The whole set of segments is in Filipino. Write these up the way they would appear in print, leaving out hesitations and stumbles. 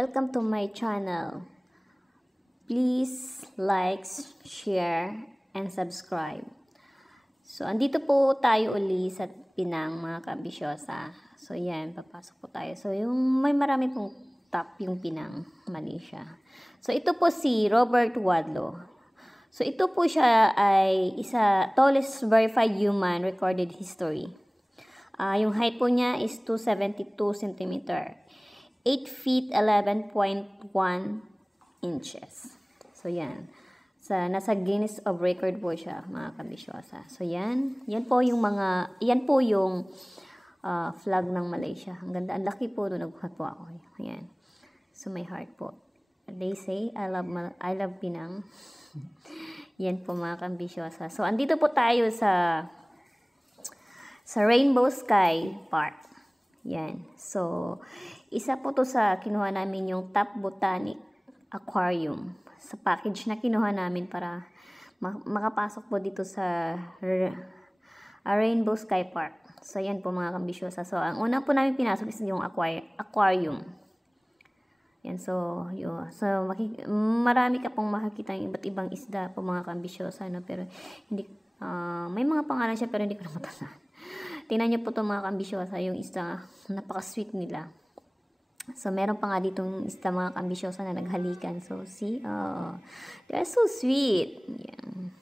Welcome to my channel. Please like, share, and subscribe. So, andito po tayo uli sa Pinang, mga kaambisyosa. So, yan, papasok po tayo. So, may marami pong top yung Pinang, Malaysia. So, ito po si Robert Wadlow. So, ito po siya ay tallest verified human recorded history. Yung height po niya is 272 cm. 8 feet 11.1 inches. So, yan. Nasa Guinness of Record po siya, mga kabisyosa. So, yan. Yan po yung flag ng Malaysia. Ang ganda. Ang laki po doon. Nagbuhat po ako. Yan. So, may heart po. They say, I love Pinang. Yan po, mga kabisyosa. So, andito po tayo sa Rainbow Sky Park. Yan. So, isa po to sa kinuha namin yung Top Botanic Aquarium. Sa package na kinuha namin para makapasok po dito sa Rainbow Sky Park. So, yan po, mga kambisyosa. So, ang una po namin pinasok is yung aquarium. Yan. So, marami ka pong makikita yung iba't ibang isda po, mga kambisyosa. No? Pero, hindi, may mga pangalan siya pero hindi ko na matandaan. Tingnan niyo po itong mga kaambisyosa, yung isda, napaka-sweet nila. So, meron pa nga ditong isda, mga kaambisyosa, na naghalikan. So, see? They're so sweet. Yeah.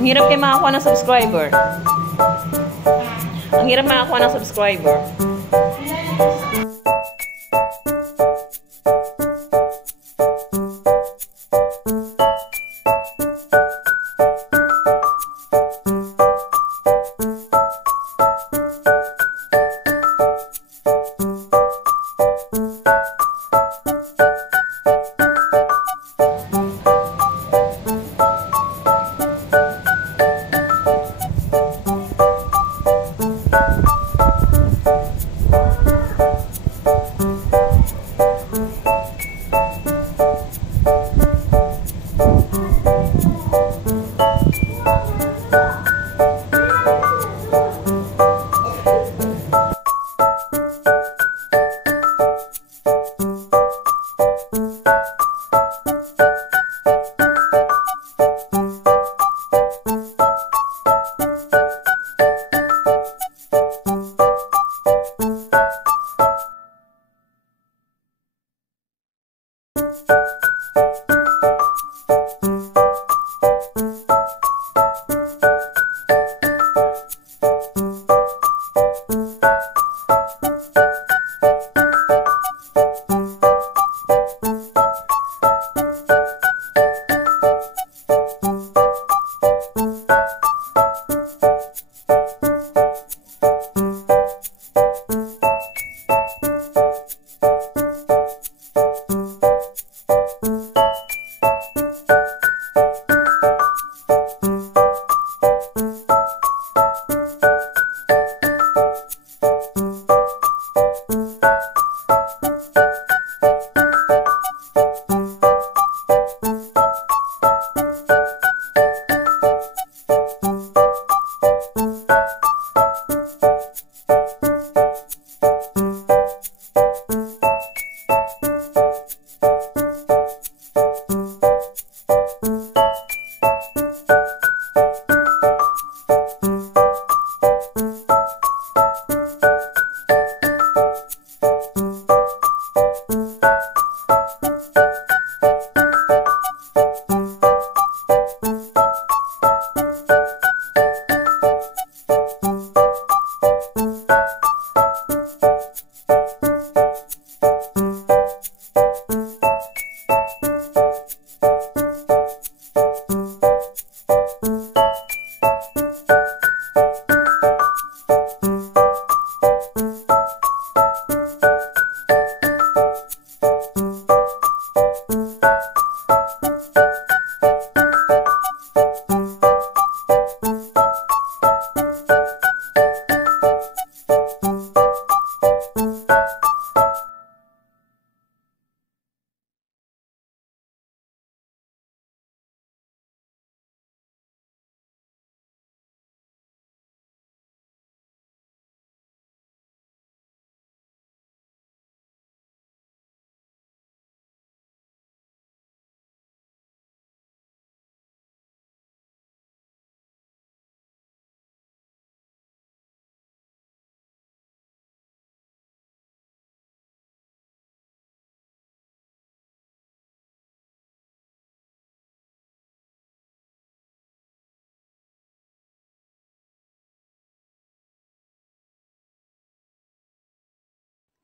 Ang hirap kayo makakuha ng subscriber. Ang hirap makakuha ng subscriber.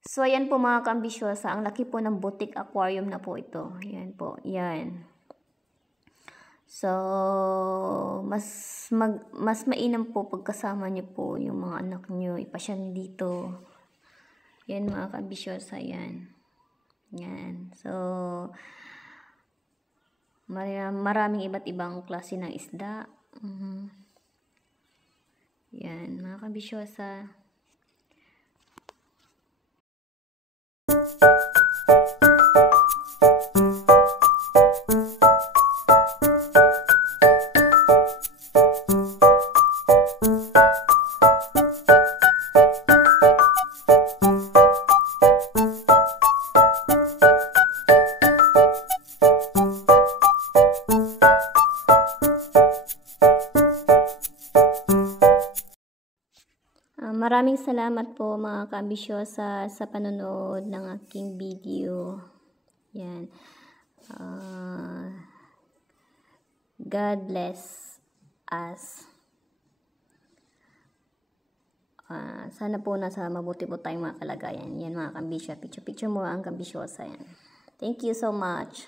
So, ayan po mga kaambisyosa, ang laki po ng butik aquarium na po ito. Ayan po, yan. So, mas mainam po pagkasama niyo po yung mga anak niyo, ipasyal dito. Yan mga kaambisyosa, yan. Yan. So, maraming iba't ibang klase ng isda. Yan, mga kaambisyosa. Maraming salamat po mga kaambisyosa sa panonood ng aking video. Yan. God bless us. Sana po nasa mabuti po tayong mga kalagayan. Yan mga kaambisyosa. Picture mo ang kaambisyosa yan. Thank you so much.